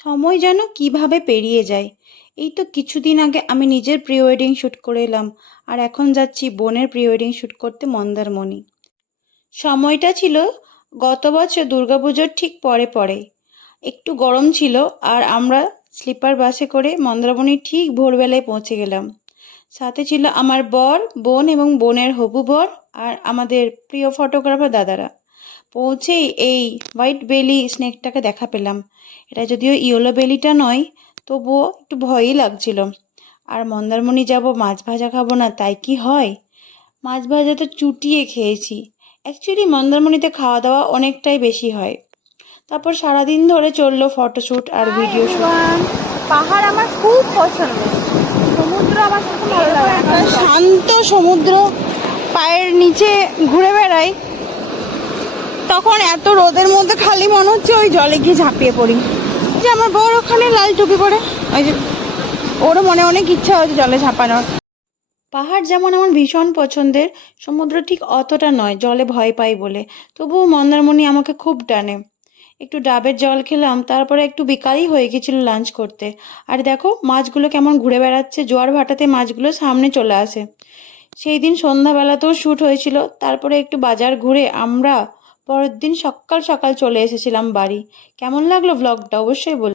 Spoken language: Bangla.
সময় যেন কিভাবে পেরিয়ে যায়। এই তো কিছুদিন আগে আমি নিজের প্রি ওয়েডিং শ্যুট করে এলাম, আর এখন যাচ্ছি বোনের প্রি ওয়েডিং শ্যুট করতে মন্দারমণি। সময়টা ছিল গত বছর দুর্গাপুজোর ঠিক পরে পরে। একটু গরম ছিল, আর আমরা স্লিপার বাসে করে মন্দারমণি ঠিক ভোরবেলায় পৌঁছে গেলাম। সাথে ছিল আমার বর, বোন এবং বোনের হবু বর, আর আমাদের প্রিয় ফটোগ্রাফার দাদারা। পৌঁছেই এই হোয়াইট বেলি স্নেকটাকে দেখা পেলাম। এটা যদিও ইয়েলো বেলিটা নয়, তবুও একটু ভয়ই লাগছিল। আর মন্দারমণি যাব, মাছ ভাজা খাবো না তাই কি হয়? মাছ ভাজা তো চুটিয়ে খেয়েছি। অ্যাকচুয়ালি মন্দারমণিতে খাওয়া দাওয়া অনেকটাই বেশি হয়। তারপর সারাদিন ধরে চললো ফটোশ্যুট আর ভিডিও শুট। পাহাড় আমার খুব পছন্দ, সমুদ্র আমার খুব ভালো লাগে। একটা শান্ত সমুদ্র পায়ের নিচে ঘুরে বেড়াই, তখন এত রোদের মধ্যে খালি মনে হচ্ছে ওই জলে গিয়ে ঝাঁপিয়ে পড়ি। যে আমার বর ওখানে লাল টুপি পরে, ওই যে ওরও মনে অনেক ইচ্ছা হয়েছে জলে ঝাঁপানোর। পাহাড় যেমন আমার ভীষণ পছন্দের, সমুদ্র ঠিক অতটা নয়, জলে ভয় পাই বলে। তবুও মন্দারমণি আমাকে খুব টানে। একটু ডাবের জল খেলাম, তারপরে একটু বিকালই হয়ে গেছিল লাঞ্চ করতে। আর দেখো মাছগুলো কেমন ঘুরে বেড়াচ্ছে, জোয়ার ভাটাতে মাছগুলো সামনে চলে আসে। সেই দিন সন্ধ্যাবেলাতেও শ্যুট হয়েছিল। তারপরে একটু বাজার ঘুরে আমরা পরের দিন সকাল সকাল চলে এসেছিলাম বাড়ি। কেমন লাগলো ব্লগটা অবশ্যই বল।